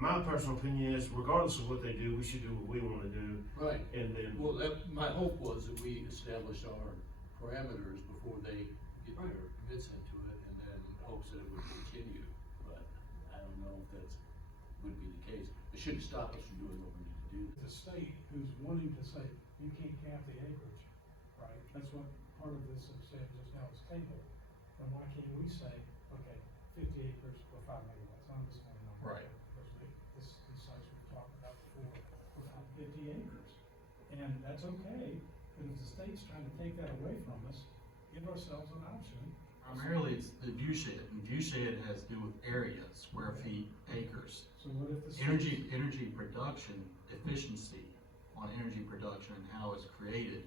my personal opinion is, regardless of what they do, we should do what we wanna do. Right. And then, Well, my hope was that we established our parameters before they get their commits into it, and then in hopes that it would continue, but I don't know if that's, would be the case. It shouldn't stop us from doing what we need to do. The state who's wanting to say, you can't cap the acreage, right? That's what part of this is said just now is tabled. Then why can't we say, okay, 50 acres for 5 megawatts, I'm just going on. Right. Because these sites we've talked about before, without 50 acres. And that's okay, but if the state's trying to take that away from us, give ourselves an option. Primarily, it's the viewshed, and viewshed has to do with area, square feet, acres. So what if the state? Energy production, efficiency on energy production and how it's created.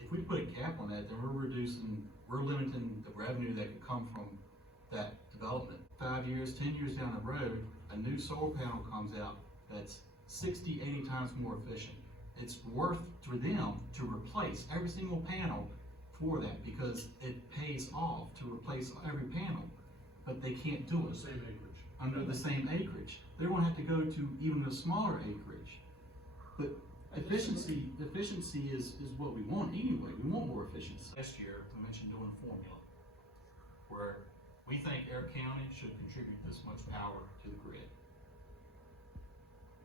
If we put a cap on that, then we're limiting the revenue that could come from that development. 5 years, 10 years down the road, a new solar panel comes out that's 60, 80 times more efficient. It's worth for them to replace every single panel for that because it pays off to replace every panel, but they can't do it. Same acreage. Under the same acreage. They're gonna have to go to even a smaller acreage. But efficiency is what we want anyway. We want more efficiency. Last year, we mentioned doing a formula where we think Air County should contribute this much power to the grid.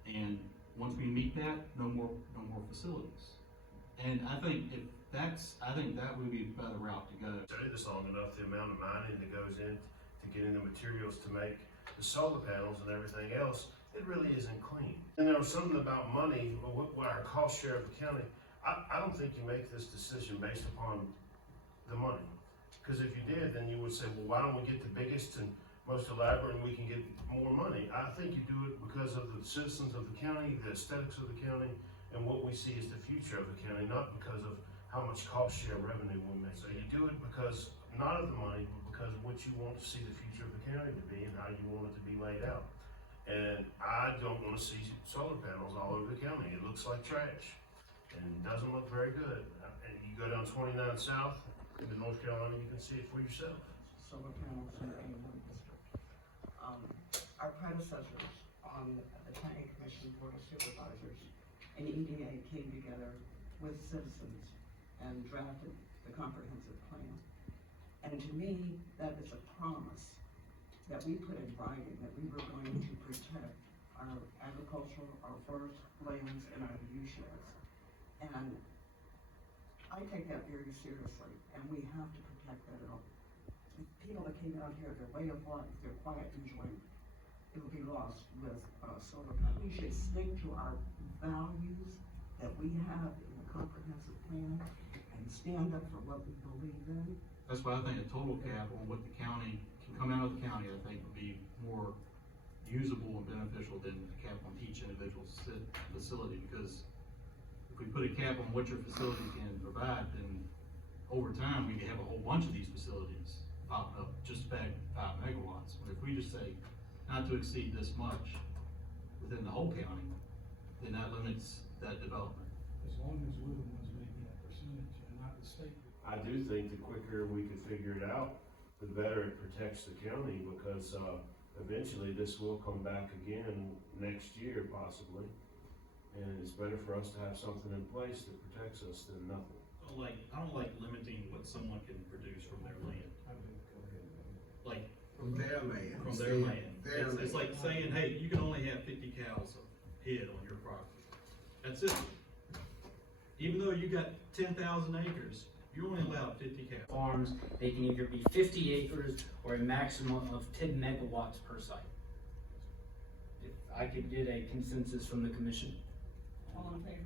And once we meet that, no more facilities. And I think that would be a better route to go. studied this long enough, the amount of mining that goes in to getting the materials to make the solar panels and everything else, it really isn't clean. And there was something about money, or what our cost share of the county. I don't think you make this decision based upon the money. Because if you did, then you would say, well, why don't we get the biggest and most elaborate and we can get more money? I think you do it because of the citizens of the county, the aesthetics of the county, and what we see as the future of the county, not because of how much cost share revenue we make. So you do it because, not of the money, but because of what you want to see the future of the county to be and how you want it to be laid out. And I don't want to see solar panels all over the county. It looks like trash and it doesn't look very good. And you go down 29 South into North Carolina, you can see it for yourself. Solar panels in the A1 district. Our predecessors on the Planning Commission Board of Supervisors and EDA came together with citizens and drafted the comprehensive plan. And to me, that is a promise that we put in writing that we were going to protect our agricultural, our forest lands, and our viewsheds. And I take that very seriously, and we have to protect that at all. People that came out here, their way of life, their quiet enjoyment, it will be lost with solar panels. We should stick to our values that we have in the comprehensive plan and stand up for what we believe in. That's why I think a total cap on what the county can come out of the county, I think would be more usable and beneficial than a cap on each individual facility. Because if we put a cap on what your facility can provide, then over time we can have a whole bunch of these facilities popping up just back 5 megawatts. But if we just say not to exceed this much within the whole county, then that limits that development. As long as we're the ones making that percentage and not the state. I do think the quicker we can figure it out, the better it protects the county, because eventually this will come back again next year possibly. And it's better for us to have something in place that protects us than nothing. I don't like limiting what someone can produce from their land. Like From their land. from their land. It's like saying, hey, you can only have 50 cows a head on your property. That's it. Even though you got 10,000 acres, you're only allowed 50 cows. Farms, they can either be 50 acres or a maximum of 10 megawatts per site. If I could get a consensus from the commission. All in favor?